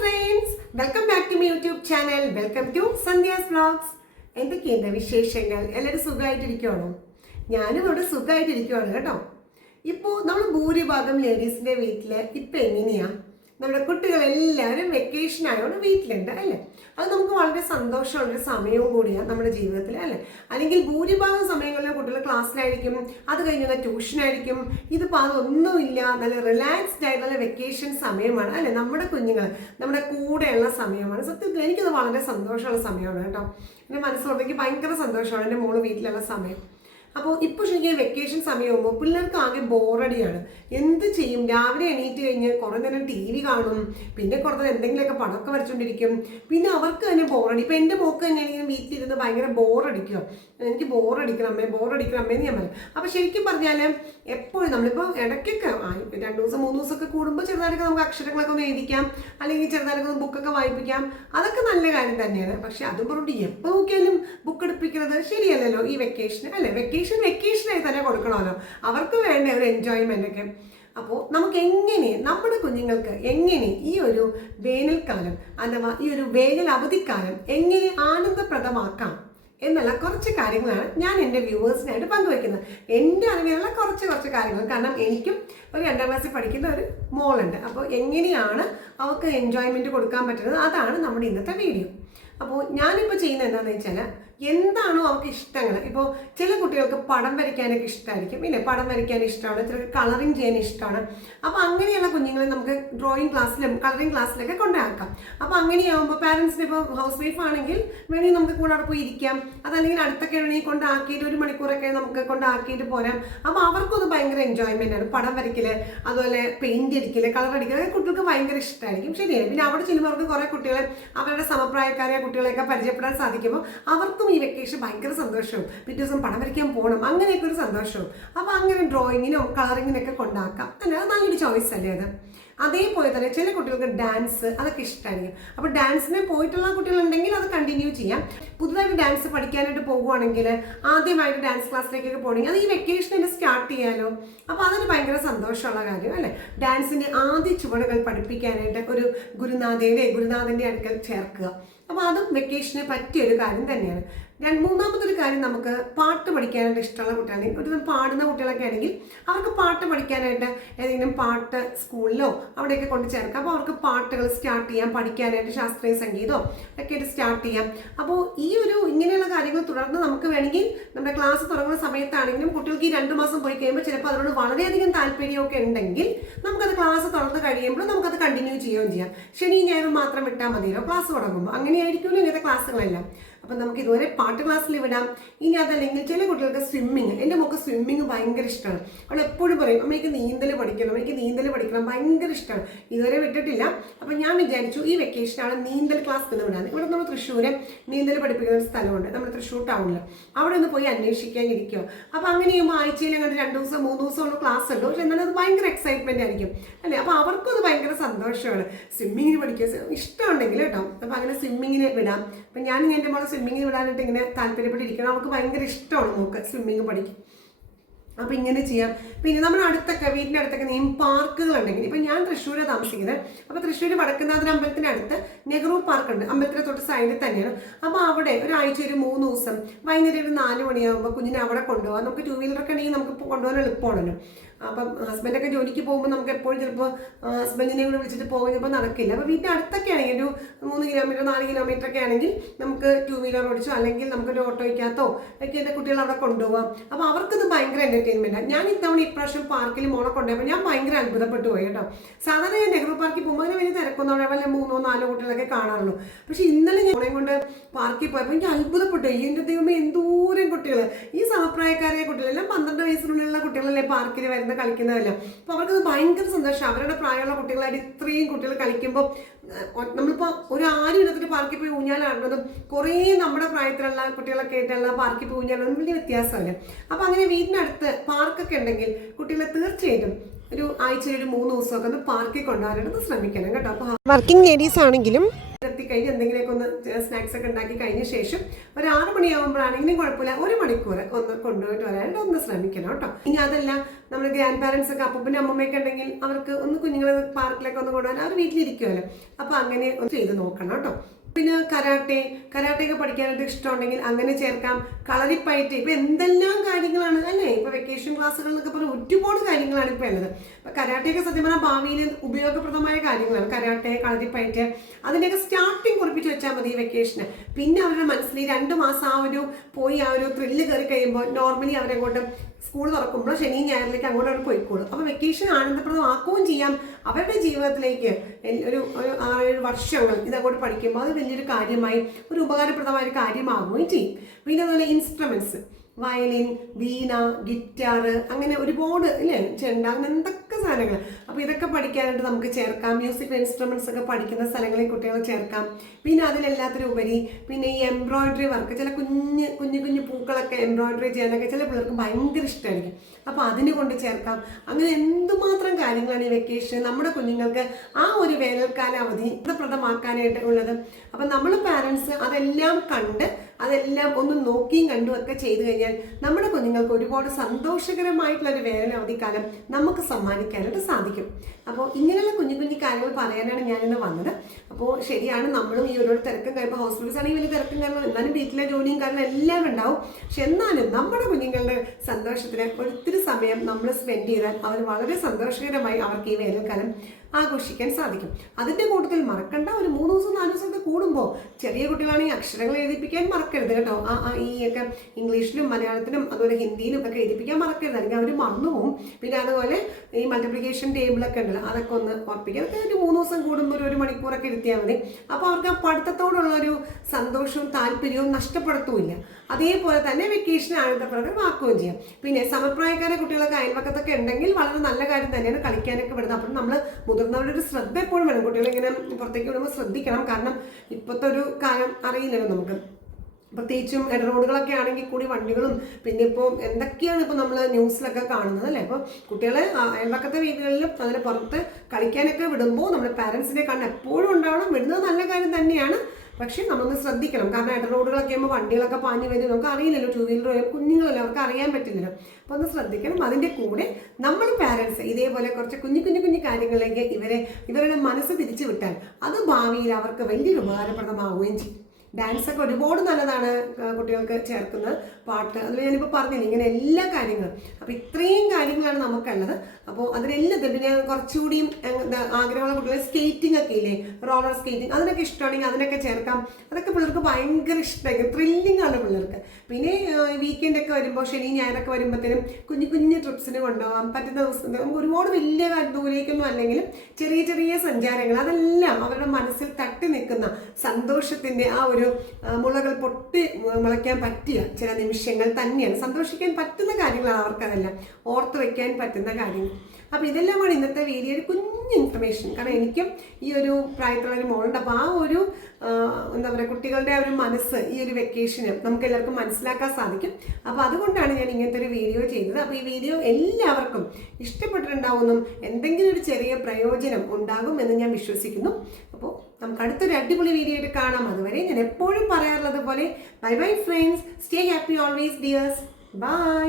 Friends welcome back to my YouTube channel welcome to Sandhya's vlogs എന്തൊക്കെയുണ്ട് വിശേഷങ്ങൾ? എല്ലാവരും സുഖമായിട്ടിരിക്കുവാണോ? ഞാനും ഇവിടെ സുഖമായിട്ടിരിക്കുവാണ് കേട്ടോ. ഇപ്പോൾ നമ്മൾ ഭൂരിഭാഗം ലേഡീസിന്റെ വീട്ടിൽ ഇപ്പം എങ്ങനെയാ? നമ്മുടെ കുട്ടികളെല്ലാവരും വെക്കേഷൻ ആയതുകൊണ്ട് വീട്ടിലുണ്ട് അല്ലേ? അത് നമുക്ക് വളരെ സന്തോഷമുള്ളൊരു സമയവും കൂടിയാണ് നമ്മുടെ ജീവിതത്തിൽ അല്ലേ? അല്ലെങ്കിൽ ഭൂരിഭാഗം സമയങ്ങളിൽ കുട്ടികൾ ക്ലാസ്സിലായിരിക്കും അത് കഴിഞ്ഞാൽ ട്യൂഷനായിരിക്കും. ഇതിപ്പോൾ അതൊന്നുമില്ല നല്ല റിലാക്സ്ഡ് ആയിട്ടുള്ള വെക്കേഷൻ സമയമാണ് അല്ലേ? നമ്മുടെ കുഞ്ഞുങ്ങൾ നമ്മുടെ കൂടെയുള്ള സമയമാണ്. സത്യത്തിൽ എനിക്കത് വളരെ സന്തോഷമുള്ള സമയമാണ് കേട്ടോ. എന്റെ മനസ്സോട് എനിക്ക് ഭയങ്കര സന്തോഷമാണ് എന്റെ മോൾ വീട്ടിലുള്ള സമയം. അപ്പോൾ ഇപ്പോൾ ശരിക്കും വെക്കേഷൻ സമയമാകുമ്പോൾ പിള്ളേർക്ക് ആകെ ബോറടിയാണ്. എന്ത് ചെയ്യും? രാവിലെ എണീറ്റ് കഴിഞ്ഞ് കുറേ നേരം ടി വി കാണും. പിന്നെ കുറേ നേരം എന്തെങ്കിലുമൊക്കെ പണമൊക്കെ വരച്ചുകൊണ്ടിരിക്കും പിന്നെ അവർക്ക് തന്നെ ബോറടി. ഇപ്പം എന്റെ മോക്ക് തന്നെ ഇങ്ങനെ വീട്ടിലിരുന്ന് ഭയങ്കര ബോറടിക്കുക. എനിക്ക് ബോറടിക്കണം അമ്മേ ബോറടിക്കണം അമ്മേ എന്ന് ഞാൻ പറയും. അപ്പോൾ ശരിക്കും പറഞ്ഞാൽ എപ്പോഴും നമ്മളിപ്പോൾ ഇടയ്ക്കൊക്കെ രണ്ട് ദിവസം മൂന്ന് ദിവസമൊക്കെ കൂടുമ്പോൾ ചെറുതായിട്ടൊക്കെ നമുക്ക് അക്ഷരങ്ങളൊക്കെ ഒന്ന് എഴുതിക്കാം. അല്ലെങ്കിൽ ചെറുതായിട്ടൊക്കെ ഒന്ന് ബുക്കൊക്കെ വായിപ്പിക്കാം. അതൊക്കെ നല്ല കാര്യം തന്നെയാണ്. പക്ഷേ അതും പറഞ്ഞിട്ട് എപ്പോൾ നോക്കിയാലും ബുക്ക് എടുപ്പിക്കുന്നത് ശരിയല്ലല്ലോ ഈ വെക്കേഷൻ അല്ലേ? വെക്കേഷൻ വെക്കേഷനായി തന്നെ കൊടുക്കണമല്ലോ. അവർക്ക് വേണ്ട ഒരു എൻജോയ്മെന്റ് ഒക്കെ. അപ്പോൾ നമുക്ക് എങ്ങനെ നമ്മുടെ കുഞ്ഞുങ്ങൾക്ക് എങ്ങനെ ഈ ഒരു വേനൽക്കാലം അഥവാ ഈ ഒരു വേനൽ അവധിക്കാലം എങ്ങനെ ആനന്ദപ്രദമാക്കാം എന്നുള്ള കുറച്ച് കാര്യങ്ങളാണ് ഞാൻ എന്റെ വ്യൂവേഴ്സിനായിട്ട് പങ്കുവെക്കുന്നത്. എന്റെ അറിവിലുള്ള കുറച്ച് കുറച്ച് കാര്യങ്ങൾ. കാരണം എനിക്കും ഒരു രണ്ടാം ക്ലാസ്സിൽ പഠിക്കുന്ന ഒരു മോളുണ്ട്. അപ്പോൾ എങ്ങനെയാണ് അവർക്ക് എൻജോയ്മെന്റ് കൊടുക്കാൻ പറ്റുന്നത്? അതാണ് നമ്മുടെ ഇന്നത്തെ വീഡിയോ അപ്പോൾ ഞാനിപ്പോൾ ചെയ്യുന്നത് എന്താണെന്ന് വെച്ചാൽ എന്താണോ അവർക്ക് ഇഷ്ടങ്ങൾ ഇപ്പോൾ ചില കുട്ടികൾക്ക് പടം വരയ്ക്കാനൊക്കെ ഇഷ്ടമായിരിക്കും ഇല്ലേ പടം വരയ്ക്കാൻ ഇഷ്ടമാണ് ചിലർക്ക് കളറിങ് ചെയ്യാൻ ഇഷ്ടമാണ് അപ്പോൾ അങ്ങനെയുള്ള കുഞ്ഞുങ്ങളെ നമുക്ക് ഡ്രോയിങ് ക്ലാസ്സിലും കളറിങ് ക്ലാസ്സിലൊക്കെ കൊണ്ടാക്കാം. അപ്പോൾ അങ്ങനെയാകുമ്പോൾ പാരൻസിന് ഇപ്പോൾ ഹൗസ് വൈഫ് ആണെങ്കിൽ വേണമെങ്കിൽ നമുക്ക് കൂടെ അവിടെ പോയി ഇരിക്കാം. അതല്ലെങ്കിൽ അടുത്തൊക്കെ വേണമെങ്കിൽ കൊണ്ടാക്കിയിട്ട് ഒരു മണിക്കൂറൊക്കെ നമുക്ക് കൊണ്ടാക്കിയിട്ട് പോരാം. അപ്പോൾ അവർക്കൊന്ന് ഭയങ്കര എൻജോയ്മെന്റ് ആണ്. പടം വരയ്ക്കൽ അതുപോലെ പെയിന്റ് അടിക്കൽ കളർ അടിക്കൽ കുട്ടികൾക്ക് ഭയങ്കര ഇഷ്ടമായിരിക്കും ശരിയാണ്. പിന്നെ അവിടെ ചെല്ലുമ്പോൾ അവർക്ക് കുറേ കുട്ടികളെ അവരുടെ സമപ്രായക്കാരെ കുട്ടികളെയൊക്കെ പരിചയപ്പെടാൻ സാധിക്കുമ്പോൾ അവർക്കും ഈ വെക്കേഷൻ ഭയങ്കര സന്തോഷവും പിറ്റേ ദിവസം പടം വരയ്ക്കാൻ പോകണം അങ്ങനെയൊക്കെ ഒരു സന്തോഷവും. അപ്പോൾ അങ്ങനെ ഡ്രോയിങ്ങിനും കളറിങ്ങിനൊക്കെ കൊണ്ടാക്കാം. അല്ല നല്ലൊരു ചോയ്സ് അല്ലേ അത്? അതേപോലെ തന്നെ ചില കുട്ടികൾക്ക് ഡാൻസ് അതൊക്കെ ഇഷ്ടമായിരിക്കും അപ്പോൾ ഡാൻസിന് പോയിട്ടുള്ള കുട്ടികളുണ്ടെങ്കിൽ അത് കണ്ടിന്യൂ ചെയ്യാം. പുതുതായിട്ട് ഡാൻസ് പഠിക്കാനായിട്ട് പോകുവാണെങ്കിൽ ആദ്യമായിട്ട് ഡാൻസ് ക്ലാസ്സിലേക്കൊക്കെ പോകണമെങ്കിൽ അത് ഈ വെക്കേഷൻ വെക്കേഷനിൽ സ്റ്റാർട്ട് ചെയ്യാലോ. അപ്പോൾ അതൊരു ഭയങ്കര സന്തോഷമുള്ള കാര്യം അല്ലേ? ഡാൻസിന്റെ ആദ്യ ചുവടുകൾ പഠിപ്പിക്കാനായിട്ട് ഒരു ഗുരുനാഥയുടെ ഗുരുനാഥന്റെ അടുക്കൽ ചേർക്കുക. അപ്പോൾ അതും വെക്കേഷന് പറ്റിയ ഒരു കാര്യം തന്നെയാണ്. രണ്ട് മൂന്നാമതൊരു കാര്യം നമുക്ക് പാട്ട് പഠിക്കാനായിട്ട് ഇഷ്ടമുള്ള കുട്ടികളാണെങ്കിൽ ഒരു പാടുന്ന കുട്ടികളൊക്കെ ആണെങ്കിൽ അവർക്ക് പാട്ട് പഠിക്കാനായിട്ട് ഏതെങ്കിലും പാട്ട് സ്കൂളിലോ അവിടെയൊക്കെ കൊണ്ട് ചേർക്കാം. അപ്പോൾ അവർക്ക് പാട്ടുകൾ സ്റ്റാർട്ട് ചെയ്യാം പഠിക്കാനായിട്ട് ശാസ്ത്രീയ സംഗീതമോ ഒക്കെ ആയിട്ട് സ്റ്റാർട്ട് ചെയ്യാം. അപ്പോൾ ഈ ഒരു ഇങ്ങനെയുള്ള കാര്യങ്ങൾ തുടർന്ന് നമുക്ക് വേണമെങ്കിൽ നമ്മുടെ ക്ലാസ് തുടങ്ങുന്ന സമയത്താണെങ്കിലും കുട്ടികൾക്ക് ഈ രണ്ട് മാസം പോയി കഴിയുമ്പോൾ ചിലപ്പോൾ അതിനോട് വളരെയധികം താല്പര്യമൊക്കെ ഉണ്ടെങ്കിൽ നമുക്കത് ക്ലാസ് തുടർന്ന് കഴിയുമ്പോൾ നമുക്കത് കണ്ടിന്യൂ ചെയ്യുകയും ചെയ്യാം. ശനി ഞായറും മാത്രം വിട്ടാൽ മതിയല്ലോ ക്ലാസ് തുടങ്ങുമ്പോൾ. അങ്ങനെയായിരിക്കുമല്ലോ ഇങ്ങനത്തെ ക്ലാസ്സുകളെല്ലാം അപ്പം നമുക്ക് ഇതുവരെ പാട്ട് ക്ലാസ്സിൽ വിടാം. ഇനി അതല്ലെങ്കിൽ ചില കുട്ടികൾക്ക് സ്വിമ്മിങ് എന്റെ മോക്ക് സ്വിമ്മിങ് ഭയങ്കര ഇഷ്ടമാണ് അവൾ എപ്പോഴും പറയും അമ്മ എനിക്ക് നീന്തൽ പഠിക്കണം എനിക്ക് നീന്തൽ പഠിക്കണം ഭയങ്കര ഇഷ്ടമാണ് ഇതുവരെ വിട്ടിട്ടില്ല. അപ്പം ഞാൻ വിചാരിച്ചു ഈ വെക്കേഷനാണ് നീന്തൽ ക്ലാസ് എന്ന് വിടാൻ. ഇവിടെ നമ്മൾ തൃശ്ശൂര് നീന്തൽ പഠിപ്പിക്കുന്ന ഒരു സ്ഥലമുണ്ട് നമ്മുടെ തൃശ്ശൂർ ടൗണിൽ അവിടെ ഒന്ന് പോയി അന്വേഷിക്കാൻ ഇരിക്കുക അപ്പോൾ അങ്ങനെ ചെയ്യുമ്പോൾ ആഴ്ചയിൽ അങ്ങോട്ട് രണ്ട് ദിവസം മൂന്ന് ദിവസം ഉള്ള ക്ലാസ് ഉണ്ട്. പക്ഷെ എന്നാലും അത് ഭയങ്കര എക്സൈറ്റ്മെന്റ് ആയിരിക്കും അല്ലേ? അപ്പോൾ അവർക്കും അത് ഭയങ്കര സന്തോഷമാണ്. സ്വിമ്മിങ്ങിന് പഠിക്കുക ഇഷ്ടമുണ്ടെങ്കിൽ കേട്ടോ. അപ്പോൾ അങ്ങനെ സ്വിമ്മിങ്ങിന് വിടാം. അപ്പം ഞാൻ എന്റെ മോളെ സ്വിമ്മിങ്ങിന് വിടാനായിട്ട് ഇങ്ങനെ താല്പര്യപ്പെട്ടിരിക്കണം. നമുക്ക് ഭയങ്കര ഇഷ്ടമാണ് നമുക്ക് സ്വിമ്മിങ് പഠിക്കും അപ്പം ഇങ്ങനെ ചെയ്യാം. പിന്നെ നമ്മുടെ അടുത്തൊക്കെ വീടിന്റെ അടുത്തൊക്കെ നീം പാർക്കുകൾ ഉണ്ടെങ്കിൽ ഇപ്പം ഞാൻ തൃശ്ശൂരാണ് താമസിക്കുന്നത് അപ്പോൾ തൃശ്ശൂർ വടക്കുന്നാഥൻ അമ്പലത്തിന്റെ അടുത്ത് നെഹ്റു പാർക്ക് ഉണ്ട്. അമ്പലത്തിന്റെ തൊട്ട് സൈഡിൽ തന്നെയാണ്. അപ്പോൾ അവിടെ ഒരാഴ്ച ഒരു മൂന്ന് ദിവസം വൈകുന്നേരം ഒരു നാല് മണിയാകുമ്പോൾ കുഞ്ഞിനെ അവിടെ കൊണ്ടുപോകാം. നമുക്ക് ടൂ വീലറൊക്കെ ഉണ്ടെങ്കിൽ നമുക്ക് കൊണ്ടുപോകാൻ എളുപ്പമാണല്ലോ. അപ്പം ഹസ്ബൻഡൊക്കെ ജോലിക്ക് പോകുമ്പോൾ നമുക്ക് എപ്പോഴും ചിലപ്പോൾ ഹസ്ബൻഡിനെ കൂടെ വിളിച്ചിട്ട് പോകുമ്പോൾ ചിലപ്പോൾ നടക്കില്ല. അപ്പോൾ വീട്ടിൽ അടുത്തൊക്കെ ആണെങ്കിൽ ഒരു മൂന്ന് കിലോമീറ്റർ നാല് കിലോമീറ്റർ ഒക്കെ ആണെങ്കിൽ നമുക്ക് ടൂ വീലർ ഓടിച്ചോ അല്ലെങ്കിൽ നമുക്കൊരു ഓട്ടോയ്ക്കകത്തോ ഒക്കെ എന്റെ കുട്ടികൾ അവിടെ കൊണ്ടുപോകാം അപ്പോൾ അവർക്കത് ഭയങ്കര എന്റർടൈൻമെന്റാണ് ഞാൻ ഇത്തവണ ഇപ്രാവശ്യം പാർക്കിൽ മോളെ കൊണ്ടുപോയപ്പോൾ ഞാൻ ഭയങ്കര അത്ഭുതപ്പെട്ടു പോയി കേട്ടോ. സാധാരണ ഞാൻ നെഹ്റു പാർക്കിൽ പോകുമ്പോൾ അങ്ങനെ വലിയ തിരക്കൊന്നും അവിടെ വല്ല മൂന്നോ നാലോ കുട്ടികളൊക്കെ കാണാറുള്ളൂ. പക്ഷേ ഇന്നലെ ഞാൻ കൊണ്ട് പാർക്കിൽ പോയപ്പോൾ എനിക്ക് അത്ഭുതപ്പെട്ടു. ഈ എന്റെ ദൈവമേ എന്തോരം കുട്ടികൾ ഈ സമപ്രായക്കാരായ കുട്ടികൾ എല്ലാം പന്ത്രണ്ട് വയസ്സിനുള്ളിലുള്ള കുട്ടികളല്ലേ പാർക്കിൽ കളിക്കുന്നതല്ല? അപ്പോൾ അവർക്കത് ഭയങ്കര സന്തോഷം. അവരുടെ പ്രായമുള്ള കുട്ടികളായിട്ട് ഇത്രയും കുട്ടികൾ കളിക്കുമ്പോൾ നമ്മളിപ്പോൾ ഒരു ആരും ഇടത്തിട്ട് പാർക്കിൽ പോയി ഊഞ്ഞാലാടുന്നതും കുറേ നമ്മുടെ പ്രായത്തിലുള്ള കുട്ടികളൊക്കെ ആയിട്ടുള്ള പാർക്കിൽ പോയി ഊഞ്ഞാലാടുന്നതും വലിയ വ്യത്യാസമല്ല? അപ്പോൾ അങ്ങനെ വീടിനടുത്ത് പാർക്കൊക്കെ ഉണ്ടെങ്കിൽ കുട്ടികളെ തീർച്ചയായിട്ടും ഒരു ആഴ്ചയിൽ ഒരു മൂന്ന് ദിവസമൊക്കെ ഒന്ന് പാർക്കിൽ കൊണ്ടുപോകാനായിട്ട് ശ്രമിക്കണം കേട്ടോ. അപ്പോൾ വർക്കിംഗ് ലേഡീസ് ആണെങ്കിലും എത്തിക്കഴിഞ്ഞ് എന്തെങ്കിലുമൊക്കെ ഒന്ന് സ്നാക്സ് ഒക്കെ ഉണ്ടാക്കി കഴിഞ്ഞ ശേഷം ഒരു ആറ് മണിയാകുമ്പോഴാണെങ്കിലും കുഴപ്പമില്ല. ഒരു മണിക്കൂർ ഒന്ന് കൊണ്ടുപോയിട്ട് വരാനായിട്ട് ഒന്ന് ശ്രമിക്കണം കേട്ടോ. ഇനി അതല്ല നമ്മുടെ ഗ്രാൻഡ് പാരൻസ് ഒക്കെ അപ്പൂപ്പനും അമ്മമ്മയൊക്കെ ഉണ്ടെങ്കിൽ അവർക്ക് ഒന്ന് കുഞ്ഞുങ്ങളെ പാർക്കിലൊക്കെ ഒന്ന് കൊണ്ടുപോകാൻ അവർ വീട്ടിലിരിക്കുമല്ലോ അപ്പോൾ അങ്ങനെ ഒന്ന് ചെയ്ത് നോക്കണം കേട്ടോ. പിന്നെ കരാട്ടെ. കരാട്ടെ ഒക്കെ പഠിക്കാനായിട്ട് ഇഷ്ടമുണ്ടെങ്കിൽ അങ്ങനെ ചേർക്കാം. കളരിപ്പയറ്റ്. ഇപ്പൊ എന്തെല്ലാം ഇപ്പൊ വെക്കേഷൻ ക്ലാസ്സുകൾ എന്നൊക്കെ പറഞ്ഞ ഒരുപാട് കാര്യങ്ങളാണ് ഇപ്പോൾ ഉള്ളത്. അപ്പോൾ കരാട്ടയൊക്കെ സത്യം പറഞ്ഞാൽ ഭാവിയിൽ ഉപയോഗപ്രദമായ കാര്യങ്ങളാണ്. കരാട്ടെ കളരിപ്പയറ്റ് അതിന്റെയൊക്കെ സ്റ്റാർട്ടിങ് കുറിപ്പിച്ച് വെച്ചാൽ മതി ഈ വെക്കേഷന് പിന്നെ അവരുടെ മനസ്സിൽ രണ്ട് മാസം ആ ഒരു പോയി ആ ഒരു ത്രില്ല് കയറി കഴിയുമ്പോൾ നോർമലി അവരങ്ങോട്ട് സ്കൂൾ തുറക്കുമ്പോൾ ശനി ഞായറിലേക്ക് അങ്ങോട്ട് അവർ പോയിക്കോളും. അപ്പോൾ വെക്കേഷൻ ആനന്ദപ്രദമാക്കുകയും ചെയ്യാം. അവരുടെ ജീവിതത്തിലേക്ക് ഒരു ഒരു ആറേഴ് വർഷങ്ങൾ ഇതങ്ങോട്ട് പഠിക്കുമ്പോൾ അത് വലിയൊരു കാര്യമായി ഒരു ഉപകാരപ്രദമായ ഒരു കാര്യമാകുകയും ചെയ്യും. പിന്നെ അതുപോലെ ഇൻസ്ട്രുമെന്റ്സ് വയലിൻ വീണ ഗിറ്റാർ അങ്ങനെ ഒരുപാട് ഇല്ലേ? ചെണ്ട അങ്ങനെ എന്തൊക്കെ സാധനങ്ങൾ. അപ്പോൾ ഇതൊക്കെ പഠിക്കാനായിട്ട് നമുക്ക് ചേർക്കാം. മ്യൂസിക്കൽ ഇൻസ്ട്രുമെന്റ്സ് ഒക്കെ പഠിക്കുന്ന സ്ഥലങ്ങളിൽ കുട്ടികളെ ചേർക്കാം. പിന്നെ അതിലെല്ലാത്തിനും ഉപരി പിന്നെ ഈ എംബ്രോയിഡറി വർക്ക് ചില കുഞ്ഞ് കുഞ്ഞു കുഞ്ഞു പൂക്കളൊക്കെ എംബ്രോയിഡറി ചെയ്യാനൊക്കെ ചില പിള്ളേർക്ക് ഭയങ്കര ഇഷ്ടമായിരിക്കും അപ്പോൾ അതിനെ കൊണ്ട് ചേർക്കാം. അങ്ങനെ എന്തുമാത്രം കാര്യങ്ങളാണ് ഈ വെക്കേഷൻ നമ്മുടെ കുഞ്ഞുങ്ങൾക്ക് ആ ഒരു വേനൽക്കാല അവധി പ്രദമാക്കാനായിട്ട് ഉള്ളത്. അപ്പം നമ്മൾ പാരൻസ് അതെല്ലാം കണ്ട് അതെല്ലാം ഒന്ന് നോക്കിയും കണ്ടും ഒക്കെ ചെയ്തു കഴിഞ്ഞാൽ നമ്മുടെ കുഞ്ഞുങ്ങൾക്ക് ഒരുപാട് സന്തോഷകരമായിട്ടുള്ള ഒരു വേനൽ അവധിക്കാലം നമുക്ക് സമ്മാനിക്കാനായിട്ട് സാധിക്കും. അപ്പോൾ ഇങ്ങനെയുള്ള കുഞ്ഞു കുഞ്ഞു കാര്യങ്ങൾ പറയാനാണ് ഞാനിന്ന് വന്നത്. അപ്പോൾ ശരിയാണ് നമ്മളും ഈ ഒരു തിരക്കും കഴിയുമ്പോൾ ഹോസ്പിറ്റൽസ് ആണെങ്കിൽ വലിയ തിരക്കും കാരണം എന്നാലും വീട്ടിലെ ജോലിയും കാരണം എല്ലാം ഉണ്ടാവും. പക്ഷെ എന്നാലും നമ്മുടെ കുഞ്ഞുങ്ങളുടെ സന്തോഷത്തിന് ഒത്തിരി സമയം നമ്മൾ സ്പെൻഡ് ചെയ്താൽ അവർ വളരെ സന്തോഷകരമായി അവർക്ക് ഈ വേനൽക്കാലം ആഘോഷിക്കാൻ സാധിക്കും. അതിന്റെ കൂട്ടത്തിൽ മറക്കണ്ട ഒരു മൂന്ന് ദിവസം നാല് ദിവസമൊക്കെ കൂടുമ്പോൾ ചെറിയ കുട്ടികളാണെങ്കിൽ അക്ഷരങ്ങൾ എഴുതിപ്പിക്കാൻ മറക്കരുത് കേട്ടോ. ആ ആ ഈ ഒക്കെ ഇംഗ്ലീഷിലും മലയാളത്തിലും അതുപോലെ ഹിന്ദിയിലും ഒക്കെ എഴുതിപ്പിക്കാൻ മറക്കരുത്. അല്ലെങ്കിൽ അവർ മറന്നുപോകും പിന്നെ അതുപോലെ ഈ മൾട്ടിപ്ലിക്കേഷൻ ടേബിളൊക്കെ ഉണ്ടല്ലോ അതൊക്കെ ഒന്ന് ഉറപ്പിക്കുക. അതൊക്കെ ഒരു മൂന്ന് ദിവസം കൂടുമ്പോൾ ഒരു ഒരു മണിക്കൂറൊക്കെ ഇരുത്തിയാൽ മതി. അപ്പോൾ അവർക്ക് ആ പഠിത്തത്തോടുള്ള ഒരു സന്തോഷവും താല്പര്യവും നഷ്ടപ്പെടുത്തുമില്ല അതേപോലെ തന്നെ വെക്കേഷൻ ആനന്ദപ്രദം വാക്കുകയും ചെയ്യാം. പിന്നെ സമപ്രായക്കാരെ കുട്ടികളൊക്കെ അയൽവക്കത്തൊക്കെ ഉണ്ടെങ്കിൽ വളരെ നല്ല കാര്യം തന്നെയാണ് കളിക്കാനൊക്കെ വിടുന്നത്. അപ്പം നമ്മൾ മുതിർന്നവരുടെ ശ്രദ്ധ എപ്പോഴും വേണം. കുട്ടികളെ ഇങ്ങനെ പുറത്തേക്ക് വിടുമ്പോൾ ശ്രദ്ധിക്കണം. കാരണം ഇപ്പോഴത്തെ ഒരു കാലം അറിയില്ലല്ലോ നമുക്ക്. പ്രത്യേകിച്ചും റോഡുകളൊക്കെ ആണെങ്കിൽ കൂടി വണ്ടികളും പിന്നെ ഇപ്പോൾ എന്തൊക്കെയാണ് ഇപ്പോൾ നമ്മൾ ന്യൂസിലൊക്കെ കാണുന്നത് അല്ലേ? അപ്പോൾ കുട്ടികളെ അയൽപ്പക്കത്തെ വീടുകളിലും അതിന് പുറത്ത് കളിക്കാനൊക്കെ വിടുമ്പോൾ നമ്മുടെ പാരൻസിനെ കാണാൻ എപ്പോഴും ഉണ്ടാവണം. വിടുന്നത് നല്ല കാര്യം തന്നെയാണ്. പക്ഷേ നമ്മളൊന്ന് ശ്രദ്ധിക്കണം. കാരണം ഇട റോഡുകളൊക്കെ ആകുമ്പോൾ വണ്ടികളൊക്കെ പാഞ്ഞു വരും. നമുക്ക് അറിയില്ലല്ലോ ടൂ വീലർ കുഞ്ഞുങ്ങളല്ലോ അവർക്ക് അറിയാൻ പറ്റില്ലല്ലോ. അപ്പോൾ ഒന്ന് ശ്രദ്ധിക്കണം. അതിന്റെ കൂടെ നമ്മൾ പാരൻസ് ഇതേപോലെ കുറച്ച് കുഞ്ഞു കുഞ്ഞു കുഞ്ഞു കാര്യങ്ങളിലേക്ക് ഇവരെ ഇവരുടെ മനസ്സ് തിരിച്ചു വിട്ടാൽ അത് ഭാവിയിൽ അവർക്ക് വലിയൊരു ഉപകാരപ്രദമാവുകയും ചെയ്യും. ഡാൻസ് ഒക്കെ ഒരുപാട് നല്ലതാണ് കുട്ടികൾക്ക് ചേർക്കുന്ന പാട്ട്. അതിൽ ഞാനിപ്പോൾ പറഞ്ഞില്ല ഇങ്ങനെ എല്ലാ കാര്യങ്ങളും. അപ്പോൾ ഇത്രയും കാര്യങ്ങളാണ് നമുക്കുള്ളത്. അപ്പോൾ അതിനെല്ലാത്തും പിന്നെ കുറച്ചുകൂടിയും ആഗ്രഹമുള്ള കുട്ടികൾ സ്കേറ്റിംഗ് ഒക്കെ ഇല്ലേ? റോളർ സ്കേറ്റിംഗ് അതിനൊക്കെ ഇഷ്ടമാണെങ്കിൽ അതിനൊക്കെ ചേർക്കാം. അതൊക്കെ പിള്ളേർക്ക് ഭയങ്കര ഇഷ്ടമായിരിക്കും. ത്രില്ലിംഗ് ആണ് പിള്ളേർക്ക്. പിന്നെ വീക്കെൻഡ് ഒക്കെ വരുമ്പോൾ ശനി ഞായറൊക്കെ വരുമ്പോഴത്തേനും കുഞ്ഞു കുഞ്ഞു ട്രിപ്സിന് കൊണ്ടുപോകാം. പറ്റുന്ന ദിവസം നമുക്ക് ഒരുപാട് വലിയ ദൂരേക്കൊന്നും അല്ലെങ്കിലും ചെറിയ ചെറിയ സഞ്ചാരങ്ങൾ അതെല്ലാം അവരുടെ മനസ്സിൽ തട്ടി നിൽക്കുന്ന സന്തോഷത്തിന്റെ ആ ഒരു മുളകൾ പൊട്ടി മുളയ്ക്കാൻ പറ്റിയ ചില നിമിഷങ്ങൾ തന്നെയാണ്. സന്തോഷിക്കാൻ പറ്റുന്ന കാര്യങ്ങളാണ് അവർക്കതെല്ലാം. ഓർത്ത് വയ്ക്കാൻ പറ്റുന്ന കാര്യങ്ങൾ. അപ്പോൾ ഇതെല്ലാമാണ് ഇന്നത്തെ വീഡിയോ ഒരു കുഞ്ഞ് ഇൻഫർമേഷൻ കാരണം എനിക്കും ഈ ഒരു പ്രായത്തിലുള്ള മോളുണ്ട്. അപ്പോൾ ആ ഒരു എന്താ പറയുക കുട്ടികളുടെ ആ ഒരു മനസ്സ് ഈ ഒരു വെക്കേഷന് നമുക്ക് എല്ലാവർക്കും മനസ്സിലാക്കാൻ സാധിക്കും. അപ്പോൾ അതുകൊണ്ടാണ് ഞാൻ ഇങ്ങനത്തെ ഒരു വീഡിയോ ചെയ്തത്. അപ്പോൾ ഈ വീഡിയോ എല്ലാവർക്കും ഇഷ്ടപ്പെട്ടിട്ടുണ്ടാവുമെന്നും എന്തെങ്കിലും ഒരു ചെറിയ പ്രയോജനം ഉണ്ടാകും എന്ന് ഞാൻ വിശ്വസിക്കുന്നു. അപ്പോൾ നമുക്ക് അടുത്തൊരു അടിപൊളി വീഡിയോ ആയിട്ട് കാണാം. അതുവരെ ഞാൻ എപ്പോഴും പറയാറുള്ളത് പോലെ bye bye friends stay happy always dears bye